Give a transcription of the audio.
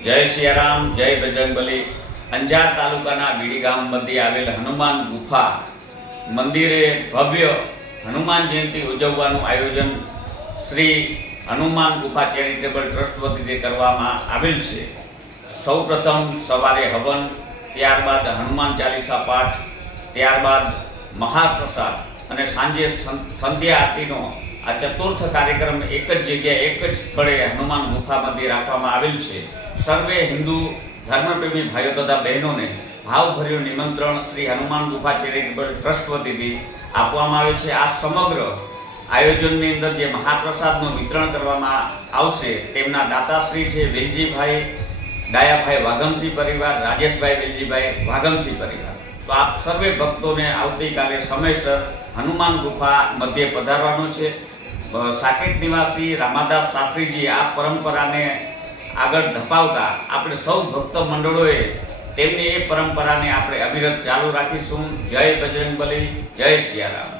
જય સિયારામ, જય બજરંગબલી। અંજાર તાલુકાના બીડી ગામ મધ્યે આવેલ હનુમાન ગુફા મંદિરે ભવ્ય હનુમાન જયંતિ ઉજવવાનું આયોજન શ્રી હનુમાન ગુફા ચેરિટેબલ ટ્રસ્ટ વતીથી કરવામાં આવેલ છે। સૌપ્રથમ સવારે હવન, ત્યારબાદ હનુમાન ચાલીસા પાઠ, ત્યારબાદ મહાપ્રસાદ અને સાંજે સંધ્યા આરતીનો આ ચતુર્થ કાર્યક્રમ એક જ જગ્યાએ એક જ સ્થળે હનુમાન ગુફા મધ્યે રાખવામાં આવેલ છે। સર્વે હિન્દુ ધર્મપ્રેમી ભાઈઓ તથા બહેનોને ભાવભર્યું નિમંત્રણ શ્રી હનુમાન ગુફા ચેરિટેબલ ટ્રસ્ટ વતીથી આપવામાં આવે છે। આ સમગ્ર આયોજનની અંદર જે મહાપ્રસાદનું વિતરણ કરવામાં આવશે તેમના દાતાશ્રી છે વેલજીભાઈ ડાયાભાઈ વાઘમસિંહ પરિવાર, રાજેશભાઈ વેલજીભાઈ વાઘમસિંહ પરિવાર। તો આપ સર્વે ભક્તોને આવતીકાલે સમયસર હનુમાન ગુફા મધ્યે પધારવાનું છે। સાકેત નિવાસી રામાદાસ શાસ્ત્રીજી આ પરંપરાને આગળ ધપાવતા આપણે સૌ ભક્ત મંડળોએ તેમની એ પરંપરાને આપણે અવિરત ચાલુ રાખીશું। જય બજરંગબલી, જય સિયારામ।